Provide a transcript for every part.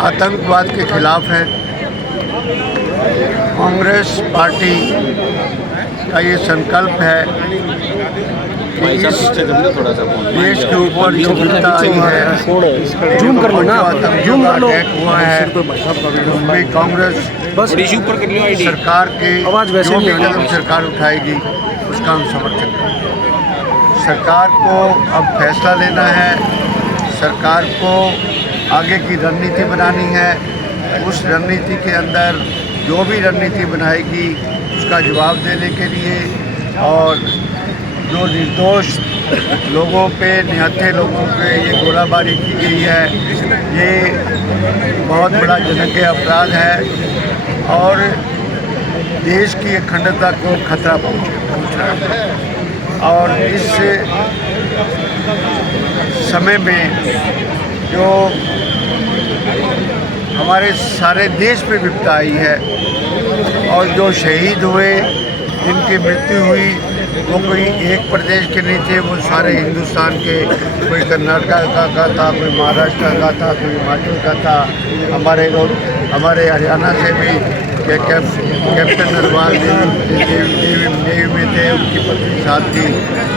आतंकवाद के खिलाफ है। कांग्रेस पार्टी का ये संकल्प है कि इस देश के ऊपर जो विपदा आई है, जो आतंकियों का अटैक हुआ है, उसमें कांग्रेस सरकार के जो भी कदम सरकार उठाएगी उसका हम समर्थन करेंगे। सरकार को अब फैसला लेना है, सरकार को आगे की रणनीति बनानी है। उस रणनीति के अंदर जो भी रणनीति बनाएगी उसका जवाब देने के लिए, और जो निर्दोष लोगों पे, निहत्थे लोगों पे ये गोलाबारी की गई है, ये बहुत बड़ा जघन्य अपराध है और देश की अखंडता को खतरा पहुंच रहा है। और इस समय में जो हमारे सारे देश पे विपदा आई है और जो शहीद हुए, जिनकी मृत्यु हुई, वो कोई एक प्रदेश के नहीं थे, वो सारे हिंदुस्तान के, कोई कर्नाटक का था, कोई महाराष्ट्र का था, कोई हिमाचल का था। हमारे हरियाणा से भी कैप्टन नरवाल नेवी में थे, उनकी पत्नी साथ थी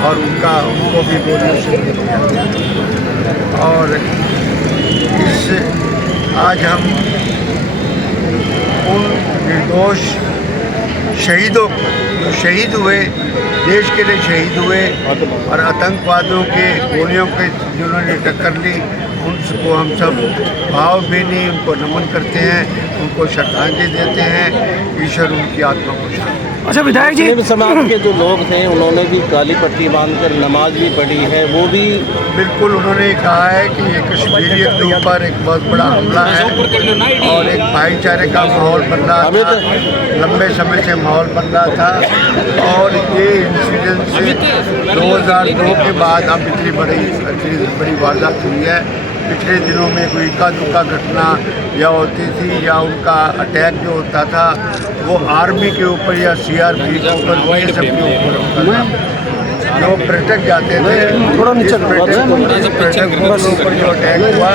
और उनको भी गोलियों से दिया गया। और आज हम उन निर्दोष शहीदों जो शहीद हुए, देश के लिए शहीद हुए और आतंकवादियों के गोलियों के जिन्होंने टक्कर ली, उनको हम सब भावभीनी उनको नमन करते हैं, उनको श्रद्धांजलि देते हैं। ईश्वर उनकी आत्मा को शांति। अच्छा विधायक जी, मुस्लिम समाज के जो लोग थे उन्होंने भी काली पट्टी बांधकर नमाज भी पढ़ी है, वो भी बिल्कुल उन्होंने कहा है कि ये कश्मीरियत के ऊपर एक बहुत बड़ा हमला है और एक भाईचारे का माहौल बन रहा था, लंबे समय से माहौल बन रहा था। और ये इंसिडेंट से 2002 के बाद अब इतनी बड़ी वारदात हुई है। पिछले दिनों में कोई इक्का दुक्का घटना या होती थी या उनका अटैक जो होता था वो आर्मी के ऊपर या सीआरपी के ऊपर, ये सब के ऊपर होता था। जो पर्यटक जाते थे, पर्यटकों के ऊपर जो अटैक हुआ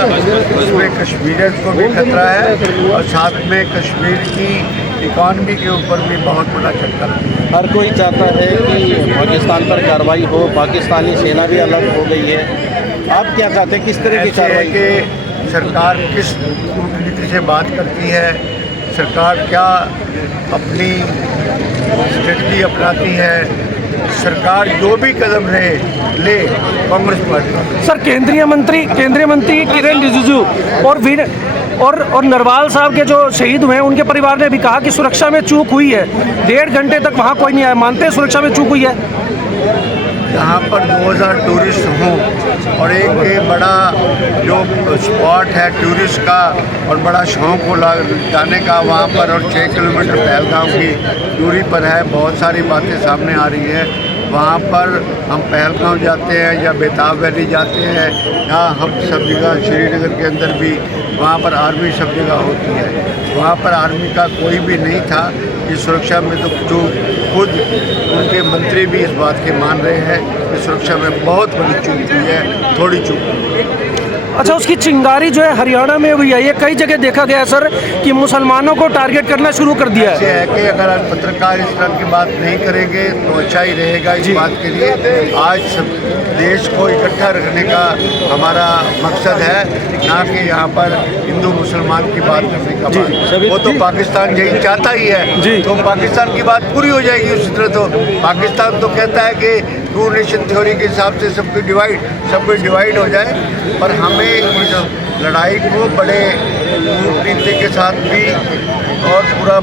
उसमें कश्मीरियत को भी खतरा है और साथ में कश्मीर की इकॉनमी के ऊपर भी बहुत बड़ा झटका है। हर कोई चाहता है कि पाकिस्तान पर कार्रवाई हो, पाकिस्तानी सेना भी अलग हो गई है। आप क्या चाहते हैं, किस तरह की कार्रवाई कि सरकार किस कूटनीति से बात करती है, सरकार क्या अपनी स्ट्रेटजी अपनाती है, सरकार जो भी कदम ले कांग्रेस पार्टी। सर केंद्रीय मंत्री किरेन रिजिजू और नरवाल साहब के जो शहीद हुए हैं उनके परिवार ने भी कहा कि सुरक्षा में चूक हुई है, 1.5 घंटे तक वहाँ कोई नहीं आया। मानते हैं सुरक्षा में चूक हुई है? यहाँ पर 2000 टूरिस्ट हों और एक बड़ा जो स्पॉट है टूरिस्ट का और बड़ा शौक़ हो जाने का वहाँ पर, और 6 किलोमीटर पहलगाम की दूरी पर है। बहुत सारी बातें सामने आ रही है। वहाँ पर हम पहलगाम जाते हैं या बेताब वैली जाते हैं, यहाँ हम सब जगह श्रीनगर के अंदर भी वहाँ पर आर्मी सब जगह होती है। वहाँ पर आर्मी का कोई भी नहीं था। इस सुरक्षा में तो जो खुद उनके मंत्री भी इस बात के मान रहे हैं कि सुरक्षा में बहुत बड़ी चूक हुई है, थोड़ी चूक हुई है। अच्छा, उसकी चिंगारी जो है हरियाणा में हुई है, ये कई जगह देखा गया सर कि मुसलमानों को टारगेट करना शुरू कर दिया है। है कि अगर आज पत्रकार इस तरह की बात नहीं करेंगे तो अच्छा ही रहेगा इस बात के लिए। आज सब देश को इकट्ठा रखने का हमारा मकसद है, ना कि यहाँ पर हिंदू मुसलमान की बात करने का बात। वो तो पाकिस्तान यही चाहता ही है, तो पाकिस्तान की बात पूरी हो जाएगी उसी तरह। तो पाकिस्तान तो कहता है कि टू नेशन थ्योरी के हिसाब से सब कुछ डिवाइड हो जाए, पर हमें इस लड़ाई को बड़े कूटनीति के साथ भी और पूरा